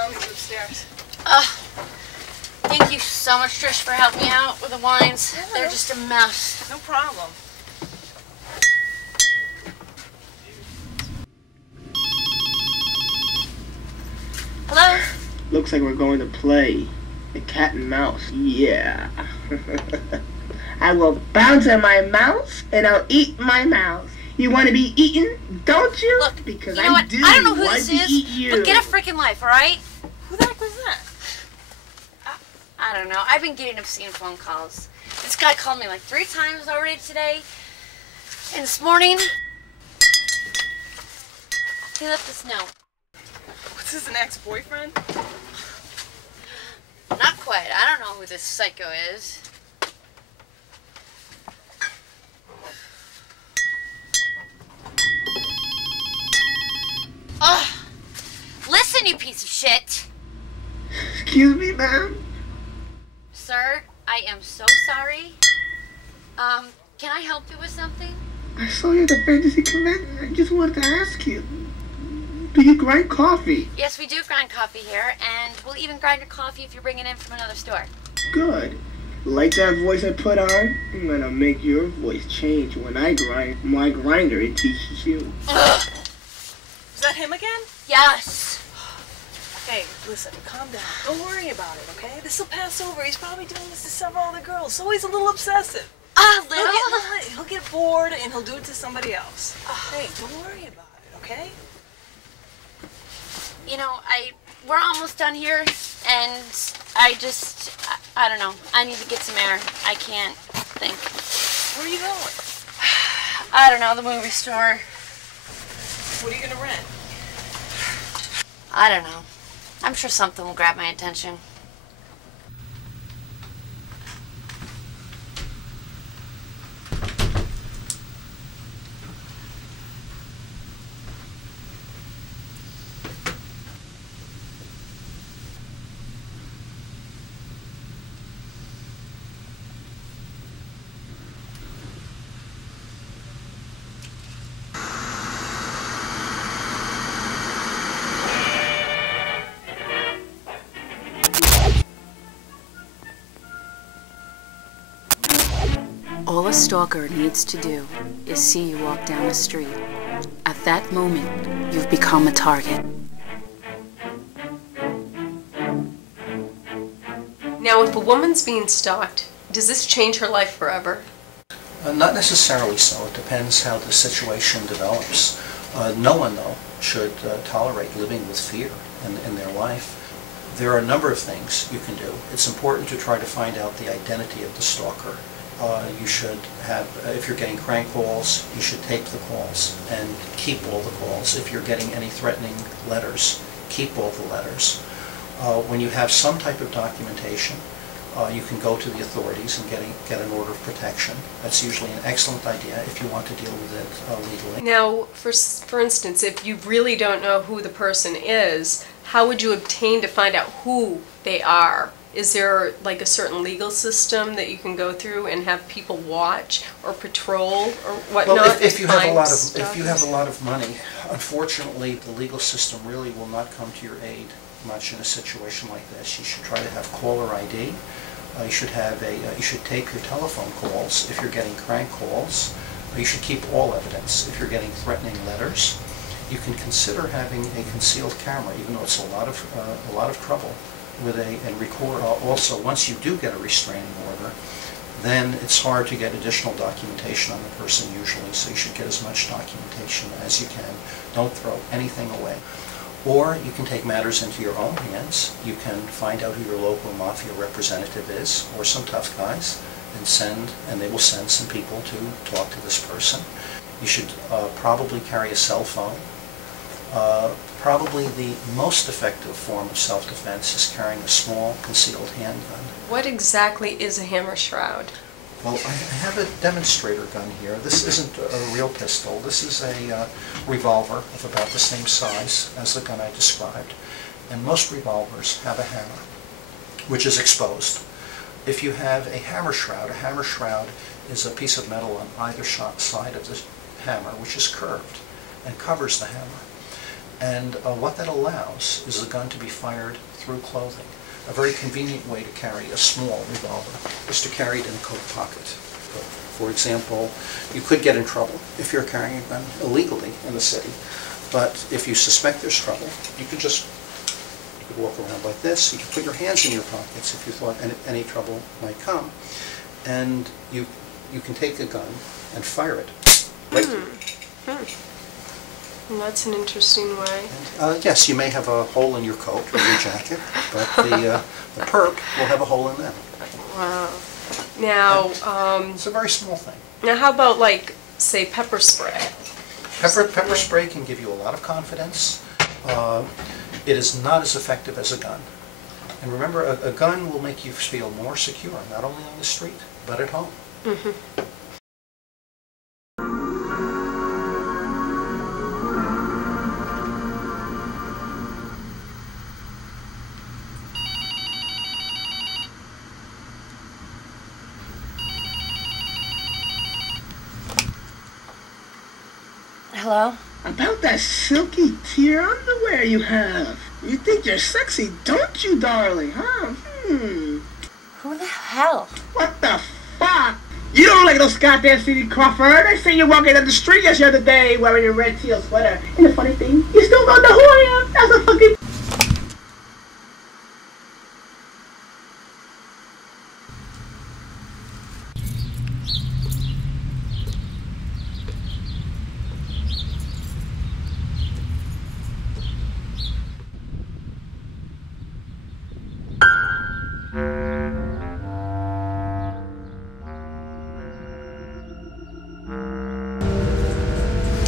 found these upstairs. Thank you so much, Trish, for helping me out with the wines. Yeah, they're just a mess. No problem. Hello? Looks like we're going to play the cat and mouse. Yeah. I will bounce on my mouse and I'll eat my mouse. You want to be eaten, don't you? Look, because you know what? I don't know who this is, but get a freaking life, all right? Who the heck was that? I don't know. I've been getting obscene phone calls. This guy called me like 3 times already today. And this morning, he left this note. Was this an ex-boyfriend? Not quite. I don't know who this psycho is. Ugh! Listen, you piece of shit! Excuse me, ma'am? Sir, I am so sorry. Can I help you with something? I saw you at the fantasy convention. I just wanted to ask you, do you grind coffee? Yes, we do grind coffee here, and we'll even grind your coffee if you bring it in from another store. Good. Like that voice I put on? I'm gonna make your voice change when I grind my grinder. It teaches you. Ugh. Is that him again? Yes. Hey, listen, calm down. Don't worry about it, okay? This'll pass over. He's probably doing this to several other girls, so he's a little obsessive. A little? He'll get bored and he'll do it to somebody else. Hey, don't worry about it, okay? You know, we're almost done here, and I don't know. I need to get some air. I can't think. Where are you going? I don't know, the movie store. What are you gonna rent? I don't know. I'm sure something will grab my attention. All a stalker needs to do is see you walk down the street. At that moment, you've become a target. Now, if a woman's being stalked, does this change her life forever? Not necessarily so. It depends how the situation develops. No one, though, should tolerate living with fear in their life. There are a number of things you can do. It's important to try to find out the identity of the stalker. You should have, if you're getting crank calls, you should tape the calls and keep all the calls. If you're getting any threatening letters, keep all the letters. When you have some type of documentation, you can go to the authorities and get an order of protection. That's usually an excellent idea if you want to deal with it legally. Now, for instance, if you really don't know who the person is, how would you obtain to find out who they are? Is there like a certain legal system that you can go through and have people watch or patrol or whatnot? Well, if you have a lot of money, unfortunately, the legal system really will not come to your aid much in a situation like this. You should try to have caller ID. You should tape your telephone calls if you're getting crank calls. You should keep all evidence if you're getting threatening letters. You can consider having a concealed camera, even though it's a lot of trouble. And record. Also, once you do get a restraining order, then it's hard to get additional documentation on the person usually, so you should get as much documentation as you can. Don't throw anything away. Or you can take matters into your own hands. You can find out who your local mafia representative is, or some tough guys, and they will send some people to talk to this person. You should probably carry a cell phone. Probably the most effective form of self-defense is carrying a small, concealed handgun. What exactly is a hammer shroud? Well, I have a demonstrator gun here. This isn't a real pistol. This is a revolver of about the same size as the gun I described. And most revolvers have a hammer, which is exposed. If you have a hammer shroud is a piece of metal on either side of the hammer, which is curved and covers the hammer. And what that allows is the gun to be fired through clothing. A very convenient way to carry a small revolver is to carry it in a coat pocket. For example, you could get in trouble if you're carrying a gun illegally in the city, but if you suspect there's trouble, you could walk around like this. You could put your hands in your pockets if you thought any trouble might come, and you can take a gun and fire it right through. Well, that's an interesting way. And, yes, you may have a hole in your coat or your jacket, but the perp will have a hole in them. Wow. Now, it's a very small thing. Now, how about, like, say, pepper spray? Pepper spray can give you a lot of confidence. It is not as effective as a gun. And remember, a gun will make you feel more secure, not only on the street, but at home. Mm-hmm. Hello? About that silky tear underwear you have. You think you're sexy, don't you, darling, huh? Who the hell? What the fuck? You don't look like those goddamn CD Crawford. I seen you walking down the street the other day wearing your red teal sweater. And the funny thing, you still don't know who I am. That's a fucking...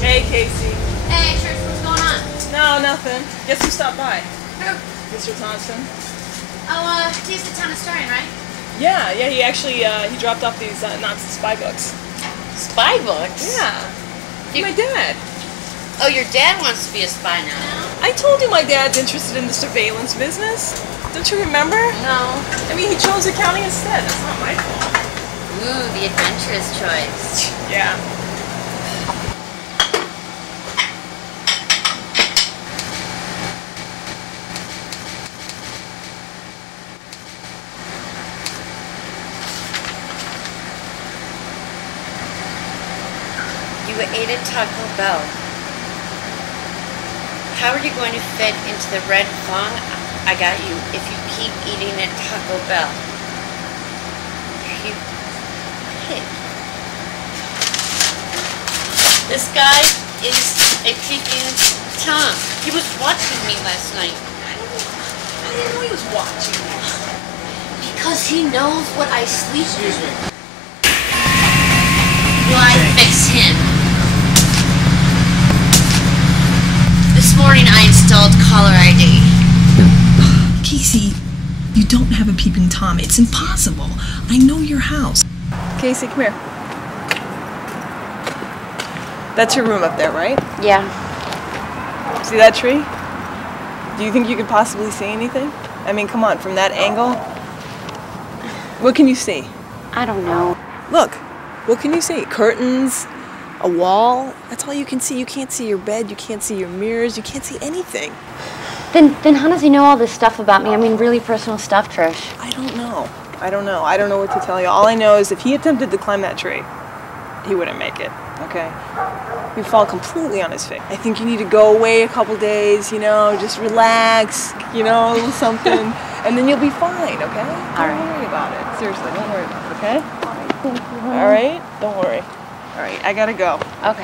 Hey, Casey. Hey, Trish, what's going on? No, nothing. Guess who stopped by? Who? Mr. Thompson. Oh, he's the town historian, right? Yeah, he actually, he dropped off these Nazi spy books. Spy books? Yeah. My dad. Oh, your dad wants to be a spy now. I told you my dad's interested in the surveillance business. Don't you remember? No. I mean, he chose accounting instead. That's not my fault. Ooh, the adventurous choice. Yeah. You ate at Taco Bell. How are you going to fit into the red thong I got you if you keep eating at Taco Bell? You pig. This guy is a peeking Tom. He was watching me last night. I didn't know he was watching me. Because he knows what I sleep with. Will I fix him? This morning I installed caller ID. Casey, you don't have a peeping Tom. It's impossible. I know your house. Casey, come here. That's your room up there, right? Yeah. See that tree? Do you think you could possibly see anything? I mean, come on, from that angle? What can you see? I don't know. Look, what can you see? Curtains? A wall? That's all you can see. You can't see your bed, you can't see your mirrors, you can't see anything. Then how does he know all this stuff about me? I mean, really personal stuff, Trish. I don't know. I don't know what to tell you. All I know is if he attempted to climb that tree, he wouldn't make it, okay? He'd fall completely on his face. I think you need to go away a couple days, you know, just relax, you know, a little something, and then you'll be fine, okay? Don't worry about it. Seriously, don't worry about it, okay? Thank you, honey. All right? Don't worry. All right, I gotta go. Okay.